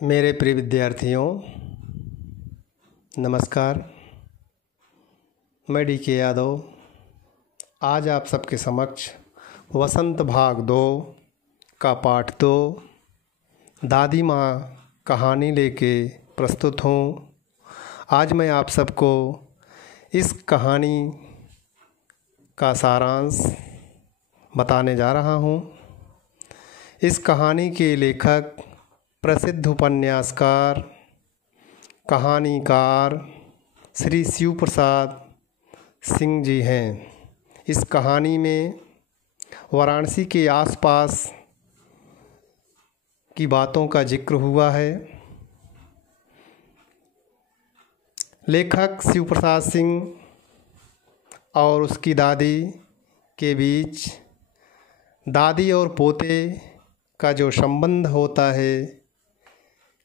मेरे प्रिय विद्यार्थियों, नमस्कार। मैं डी.के. यादव आज आप सबके समक्ष वसंत भाग 2 का पाठ 2 दादी माँ कहानी लेके प्रस्तुत हूँ। आज मैं आप सबको इस कहानी का सारांश बताने जा रहा हूँ। इस कहानी के लेखक प्रसिद्ध उपन्यासकार, कहानीकार श्री शिव प्रसाद सिंह जी हैं। इस कहानी में वाराणसी के आसपास की बातों का जिक्र हुआ है। लेखक शिव प्रसाद सिंह और उसकी दादी के बीच दादी और पोते का जो संबंध होता है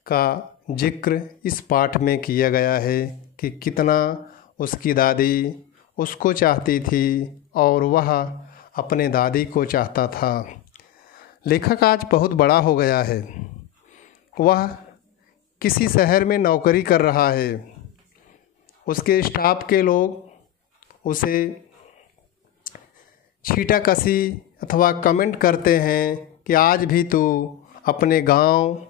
का जिक्र इस पाठ में किया गया है कि कितना उसकी दादी उसको चाहती थी और वह अपने दादी को चाहता था। लेखक आज बहुत बड़ा हो गया है। वह किसी शहर में नौकरी कर रहा है। उसके स्टाफ के लोग उसे छीटाकशी अथवा कमेंट करते हैं कि आज भी तू अपने गांव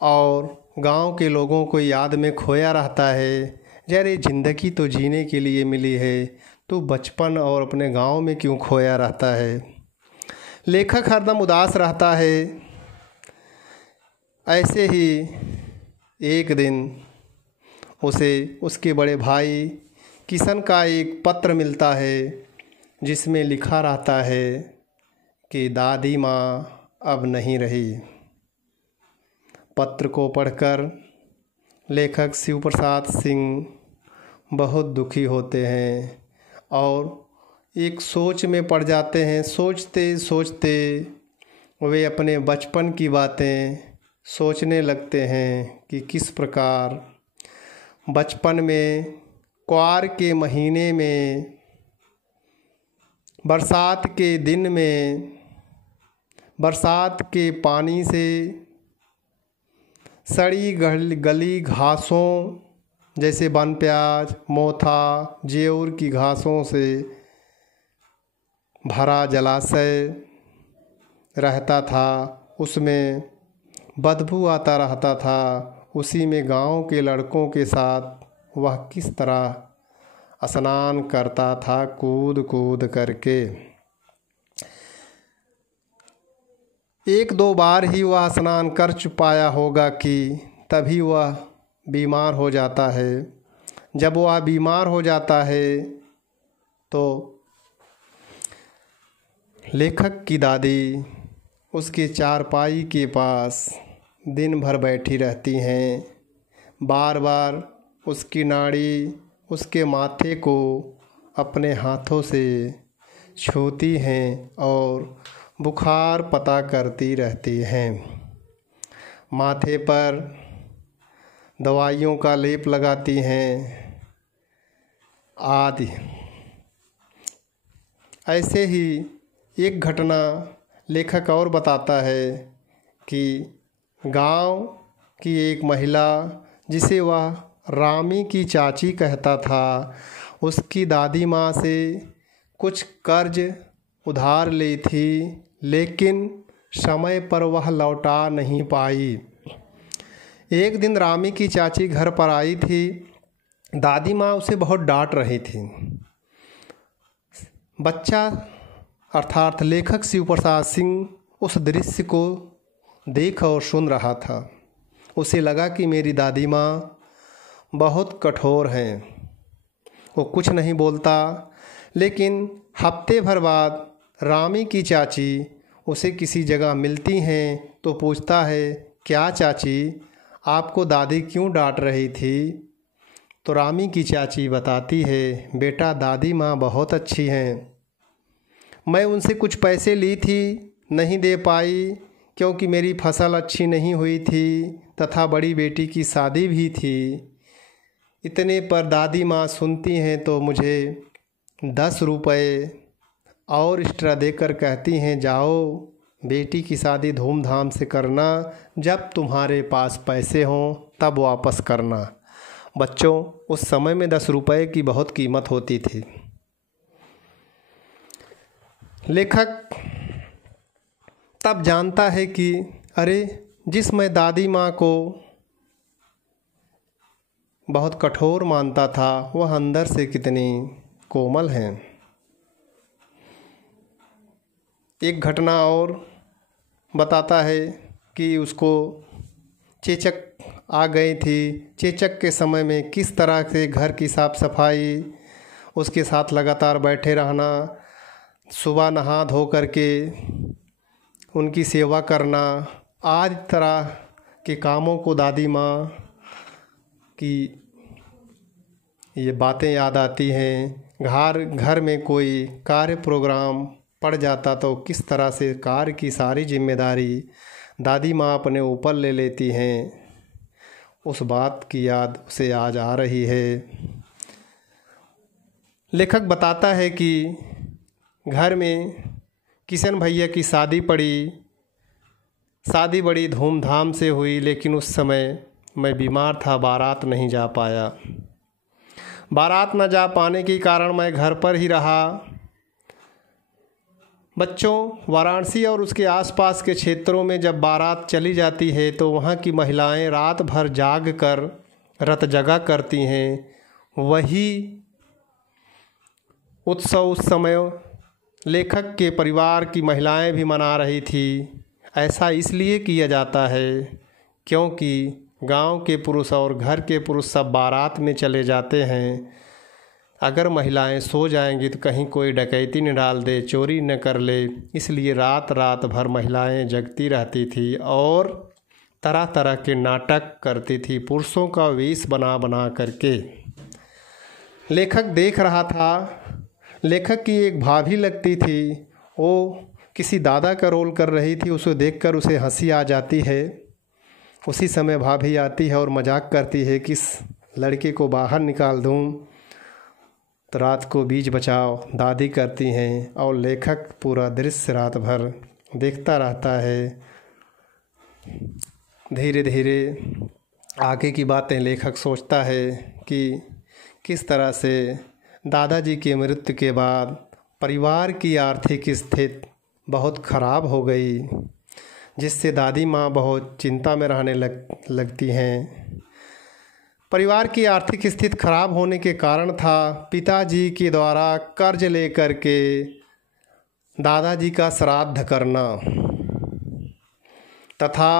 और गांव के लोगों को याद में खोया रहता है। यार, ज़िंदगी तो जीने के लिए मिली है, तू बचपन और अपने गांव में क्यों खोया रहता है। लेखक हरदम उदास रहता है। ऐसे ही एक दिन उसे उसके बड़े भाई किशन का एक पत्र मिलता है जिसमें लिखा रहता है कि दादी माँ अब नहीं रही। पत्र को पढ़कर लेखक शिव प्रसाद सिंह बहुत दुखी होते हैं और एक सोच में पड़ जाते हैं। सोचते सोचते वे अपने बचपन की बातें सोचने लगते हैं कि किस प्रकार बचपन में क्वार के महीने में बरसात के दिन में बरसात के पानी से सड़ी गली घासों जैसे वन प्याज, मोथा, जेऊर की घासों से भरा जलाशय रहता था। उसमें बदबू आता रहता था। उसी में गांव के लड़कों के साथ वह किस तरह स्नान करता था, कूद कूद करके। एक दो बार ही वह स्नान कर पाया होगा कि तभी वह बीमार हो जाता है। जब वह बीमार हो जाता है तो लेखक की दादी उसके चारपाई के पास दिन भर बैठी रहती हैं। बार बार उसकी नाड़ी उसके माथे को अपने हाथों से छूती हैं और बुखार पता करती रहती हैं। माथे पर दवाइयों का लेप लगाती हैं आदि। ऐसे ही एक घटना लेखक और बताता है कि गांव की एक महिला जिसे वह रामी की चाची कहता था, उसकी दादी माँ से कुछ कर्ज उधार ली थी, लेकिन समय पर वह लौटा नहीं पाई। एक दिन रामी की चाची घर पर आई थी। दादी माँ उसे बहुत डांट रही थी। बच्चा अर्थात लेखक शिव प्रसाद सिंह उस दृश्य को देख और सुन रहा था। उसे लगा कि मेरी दादी माँ बहुत कठोर हैं। वो कुछ नहीं बोलता, लेकिन हफ्ते भर बाद रामी की चाची उसे किसी जगह मिलती हैं तो पूछता है, क्या चाची, आपको दादी क्यों डांट रही थी? तो रामी की चाची बताती है, बेटा दादी माँ बहुत अच्छी हैं। मैं उनसे कुछ पैसे ली थी, नहीं दे पाई क्योंकि मेरी फसल अच्छी नहीं हुई थी तथा बड़ी बेटी की शादी भी थी। इतने पर दादी माँ सुनती हैं तो मुझे 10 रुपये और एक्स्ट्रा देकर कहती हैं, जाओ बेटी की शादी धूमधाम से करना, जब तुम्हारे पास पैसे हों तब वापस करना। बच्चों, उस समय में 10 रुपये की बहुत कीमत होती थी। लेखक तब जानता है कि अरे, जिस मैं दादी माँ को बहुत कठोर मानता था वह अंदर से कितनी कोमल हैं। एक घटना और बताता है कि उसको चेचक आ गई थी। चेचक के समय में किस तरह से घर की साफ़ सफाई, उसके साथ लगातार बैठे रहना, सुबह नहा धो करके उनकी सेवा करना, आज तरह के कामों को दादी माँ की ये बातें याद आती हैं। घर में कोई कार्य प्रोग्राम पड़ जाता तो किस तरह से कार्य की सारी जिम्मेदारी दादी माँ अपने ऊपर ले लेती हैं, उस बात की याद उसे आज आ रही है। लेखक बताता है कि घर में किशन भैया की शादी पड़ी। शादी बड़ी धूमधाम से हुई, लेकिन उस समय मैं बीमार था, बारात नहीं जा पाया। बारात न जा पाने के कारण मैं घर पर ही रहा। बच्चों, वाराणसी और उसके आसपास के क्षेत्रों में जब बारात चली जाती है तो वहाँ की महिलाएं रात भर जाग कर रत जगा करती हैं। वही उत्सव उस समय लेखक के परिवार की महिलाएं भी मना रही थी। ऐसा इसलिए किया जाता है क्योंकि गांव के पुरुष और घर के पुरुष सब बारात में चले जाते हैं। अगर महिलाएं सो जाएंगी तो कहीं कोई डकैती न डाल दे, चोरी न कर ले, इसलिए रात रात भर महिलाएं जगती रहती थी और तरह तरह के नाटक करती थी, पुरुषों का वेश बना बना करके। लेखक देख रहा था। लेखक की एक भाभी लगती थी, वो किसी दादा का रोल कर रही थी। उसे देखकर उसे हंसी आ जाती है। उसी समय भाभी आती है और मजाक करती है कि इस लड़के को बाहर निकाल दूं तो रात को बीज बचाओ, दादी करती हैं। और लेखक पूरा दृश्य रात भर देखता रहता है। धीरे धीरे आगे की बातें लेखक सोचता है कि किस तरह से दादाजी की मृत्यु के बाद परिवार की आर्थिक स्थिति बहुत ख़राब हो गई, जिससे दादी माँ बहुत चिंता में रहने लगती हैं। परिवार की आर्थिक स्थिति खराब होने के कारण था पिताजी के द्वारा कर्ज लेकर के दादाजी का श्राद्ध करना तथा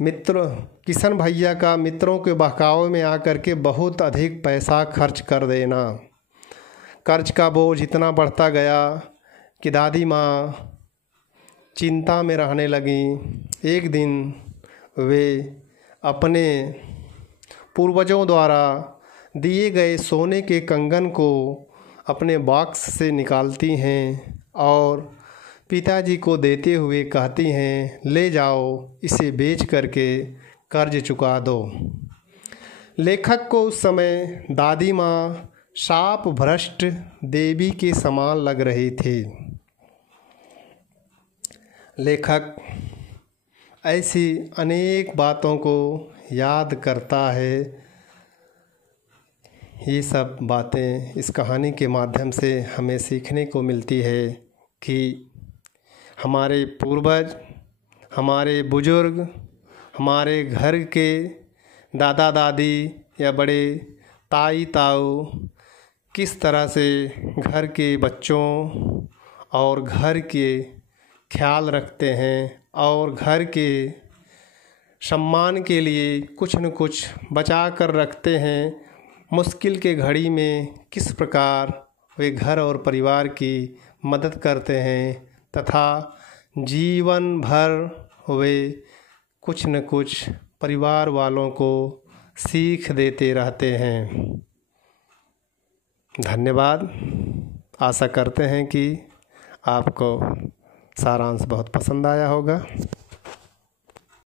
मित्र किशन भैया का मित्रों के बहकावे में आकर के बहुत अधिक पैसा खर्च कर देना। कर्ज का बोझ इतना बढ़ता गया कि दादी माँ चिंता में रहने लगी। एक दिन वे अपने पूर्वजों द्वारा दिए गए सोने के कंगन को अपने बॉक्स से निकालती हैं और पिताजी को देते हुए कहती हैं, ले जाओ, इसे बेच करके कर्ज चुका दो। लेखक को उस समय दादी माँ शाप भ्रष्ट देवी के समान लग रही थी। लेखक ऐसी अनेक बातों को याद करता है। ये सब बातें इस कहानी के माध्यम से हमें सीखने को मिलती है कि हमारे पूर्वज, हमारे बुजुर्ग, हमारे घर के दादा दादी या बड़े ताई ताऊ किस तरह से घर के बच्चों और घर के ख्याल रखते हैं और घर के सम्मान के लिए कुछ न कुछ बचा कर रखते हैं। मुश्किल के घड़ी में किस प्रकार वे घर और परिवार की मदद करते हैं तथा जीवन भर वे कुछ न कुछ परिवार वालों को सीख देते रहते हैं। धन्यवाद। आशा करते हैं कि आपको सारांश बहुत पसंद आया होगा।